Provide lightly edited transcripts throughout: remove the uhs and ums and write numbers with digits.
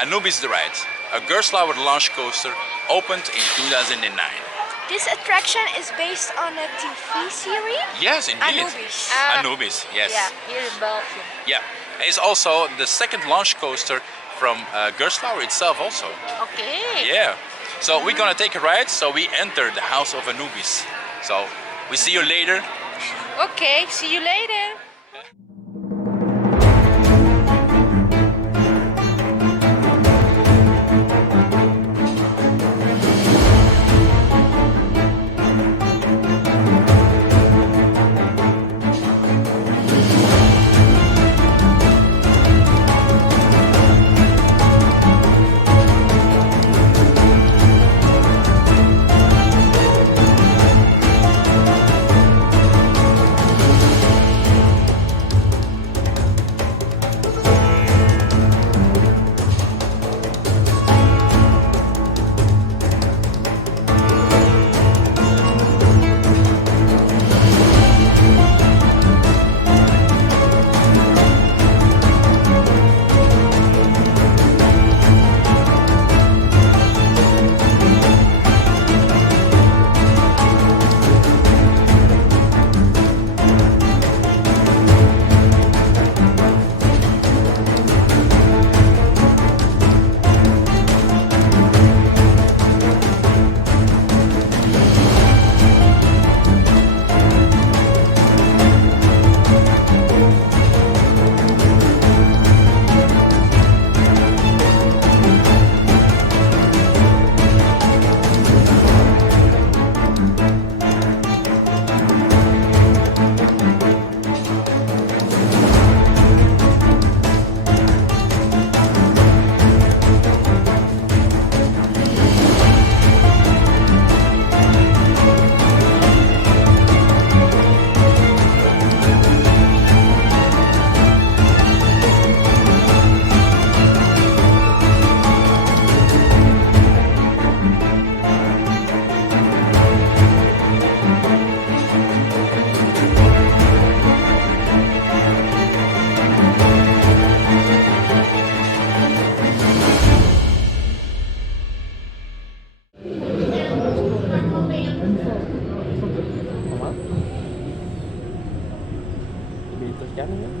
Anubis the ride, a Gerstlauer launch coaster opened in 2009. This attraction is based on a TV series? Yes, indeed. Anubis. Anubis, yes. Yeah, here in Belgium. Yeah, it's also the second launch coaster from Gerstlauer itself also. Okay. Yeah, so we're gonna take a ride, so we enter the House of Anubis. So, we see you later. Okay, see you later.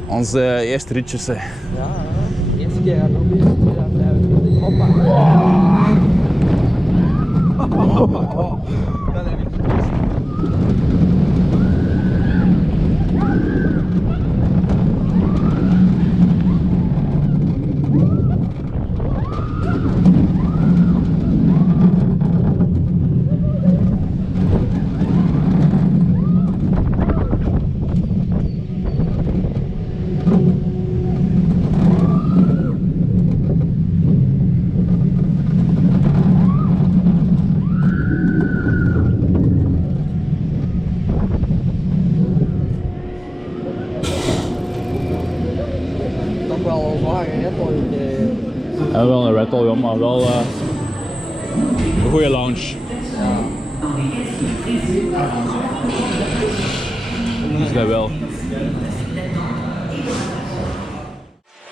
Onze eerste ritjes. Ja, de eerste keer Anubis, 2025. Hoppa. Dat heb ik gemist. Ja, wel een Red Bull, maar wel een goede lounge. Dus dat wel.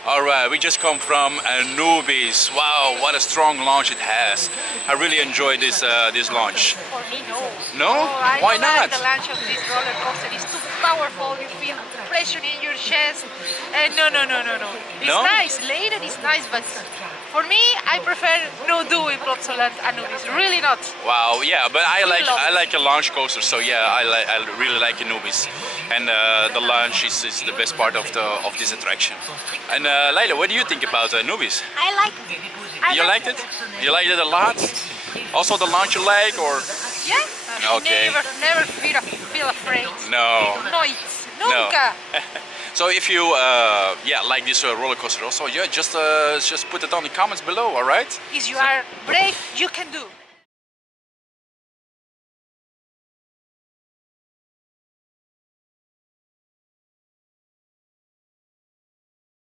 Alright, we just come from Anubis. Wow, what a strong launch it has. I really enjoyed this this launch. For me, no. No? I Why don't not? like the launch of this roller coaster. It's too powerful. You feel pressure in your chest. No. It's No? nice. Later it's nice, but for me, I prefer no do in Plopsaland de Anubis. Really not. Wow, yeah, but I like a launch coaster, so yeah, I really like Anubis, and the launch is the best part of this attraction. And Leila, what do you think about Anubis? I like it. You liked it? You liked it a lot? Also the launch you like, or? Yeah. Okay. Never feel afraid. No. Noiz. Nunca. So if you like this roller coaster also, yeah, just put it on the comments below, all right? If you are brave, you can do.